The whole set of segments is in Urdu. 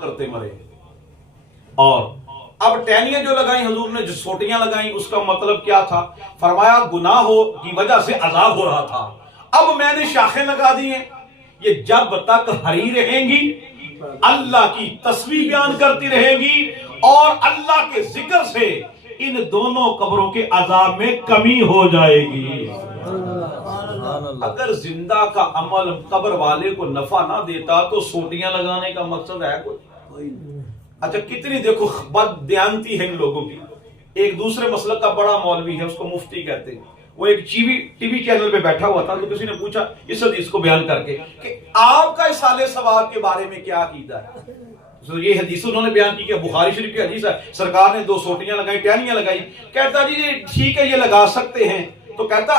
کرتے مرے. اور اب ٹہنیاں جو لگائیں حضور نے، جو سوٹیاں لگائیں، اس کا مطلب کیا تھا؟ فرمایا گناہوں کی وجہ سے عذاب ہو رہا تھا، اب میں نے شاخیں لگا دی ہیں، یہ جب تک ہری رہیں گی اللہ کی تسبیح بیان کرتی رہے گی اور اللہ کے ذکر سے ان دونوں قبروں کے عذاب میں کمی ہو جائے گی. اگر زندہ کا عمل قبر والے کو نفع نہ دیتا تو سوٹیاں لگانے کا مقصد ہے کوئی؟ اچھا کتنی دیکھو بد دیانتی ہے ان لوگوں کی. ایک دوسرے مسلک کا بڑا مولوی ہے، اس کو مفتی کہتے ہیں، وہ ایک ٹی وی چینل پہ بیٹھا ہوا تھا تو کسی نے پوچھا اس حدیث کو بیان کر کے کہ آپ کا اصحال ثواب کے بارے میں کیا عقیدہ ہے. تو یہ حدیث انہوں نے بیان کی کہ بخاری شریف کی حدیث ہے، سرکار نے 2 سوٹیاں لگائی، ٹہنیاں لگائی. کہتا جی یہ ٹھیک ہے یہ لگا سکتے ہیں، تو کہتا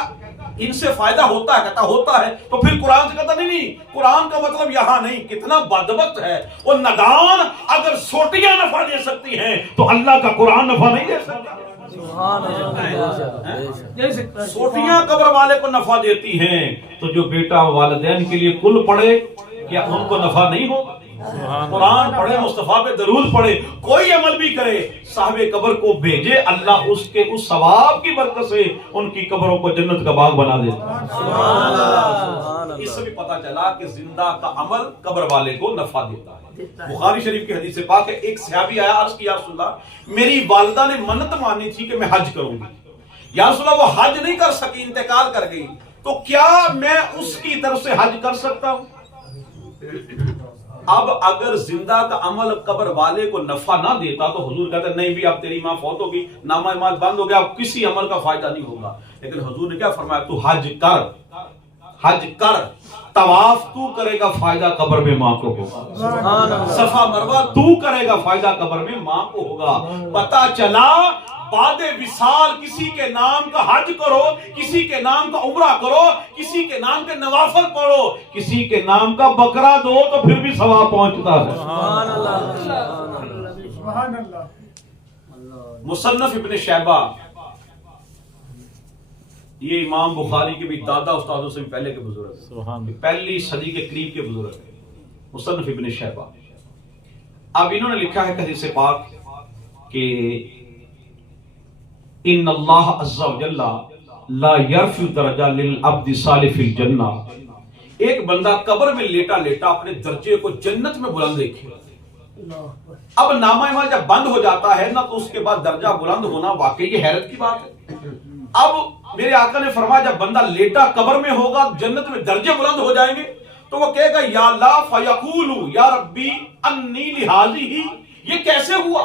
ان سے فائدہ ہوتا ہے؟ کہتا ہوتا ہے. تو پھر قرآن سے کہتا نہیں قرآن کا مطلب یہاں نہیں. کتنا بدبخت ہے وہ ندان، اگر سوٹیاں نفع دے سکتی ہیں تو اللہ کا قرآن نفع نہیں دے سکتا. سوٹیاں قبر والے کو نفع دیتی ہیں تو جو بیٹا والدین کے لیے کل پڑھے کیا ان کو نفع نہیں ہوگا؟ قرآن پڑھے، مصطفیٰ پہ درود پڑھے، کوئی عمل بھی کرے، صاحب قبر کو بھیجے، اللہ اس کے اس ثواب کی برکت سے ان کی قبروں کو جنت کا باغ بنا دیتا. اس سے بھی پتا چلا کہ زندہ کا عمل قبر والے کو نفع دیتا ہے. بخاری شریف کی حدیث پاک ہے، ایک صحابی آیا، عرض کیا رسول اللہ میری والدہ نے منت مانی تھی کہ میں حج کروں گی. یا رسول اللہ وہ حج نہیں کر سکی، انتقال کر گئی، تو کیا میں اس کی طرف سے حج کر سکتا ہوں؟ اب اگر زندہ کا عمل قبر والے کو نفع نہ دیتا تو حضور کہتے نہیں بھی اب تیری ماں فوت ہوگی، نامہ مال بند ہو گیا، اب کسی عمل کا فائدہ نہیں ہوگا. لیکن حضور نے کیا فرمایا؟ تو حج کر، حج کر، طواف تو کرے گا فائدہ قبر میں ماں کو ہوگا، صفا مروہ تو کرے گا فائدہ قبر میں ماں کو ہوگا. پتا چلا بعد وصال کسی کے نام کا حج کرو، کسی کے نام کا عمرہ کرو، کسی کے نام کے نوافل پڑھو، کسی کے نام کا بکرا دو تو پھر بھی ثواب پہنچتا ہے. سبحان اللہ. مصنف ابن شیبہ، یہ امام بخاری کے بھی دادا استادوں سے بھی پہلے کے بزرگ ہیں، پہلی صدی کے قریب کے بزرگ ہیں، مصنف ابن شیبہ. اب انہوں نے لکھا ہے حدیث پاک کہ ان اللہ عز و جل لا یرفع درجہ للعبد صالح فی الجنہ. ایک بندہ قبر میں لیٹا لیٹا اپنے درجے کو جنت میں بلند دیکھے. اب نامہ اعمال جب بند ہو جاتا ہے نا تو اس کے بعد درجہ بلند ہونا واقعی یہ حیرت کی بات ہے. اب میرے آقا نے فرمایا جب بندہ لیٹا قبر میں ہوگا جنت میں درجے بلند ہو جائیں گے تو وہ کہے گا یا اللہ فیقول یا ربی انی لہذی، یہ کیسے ہوا؟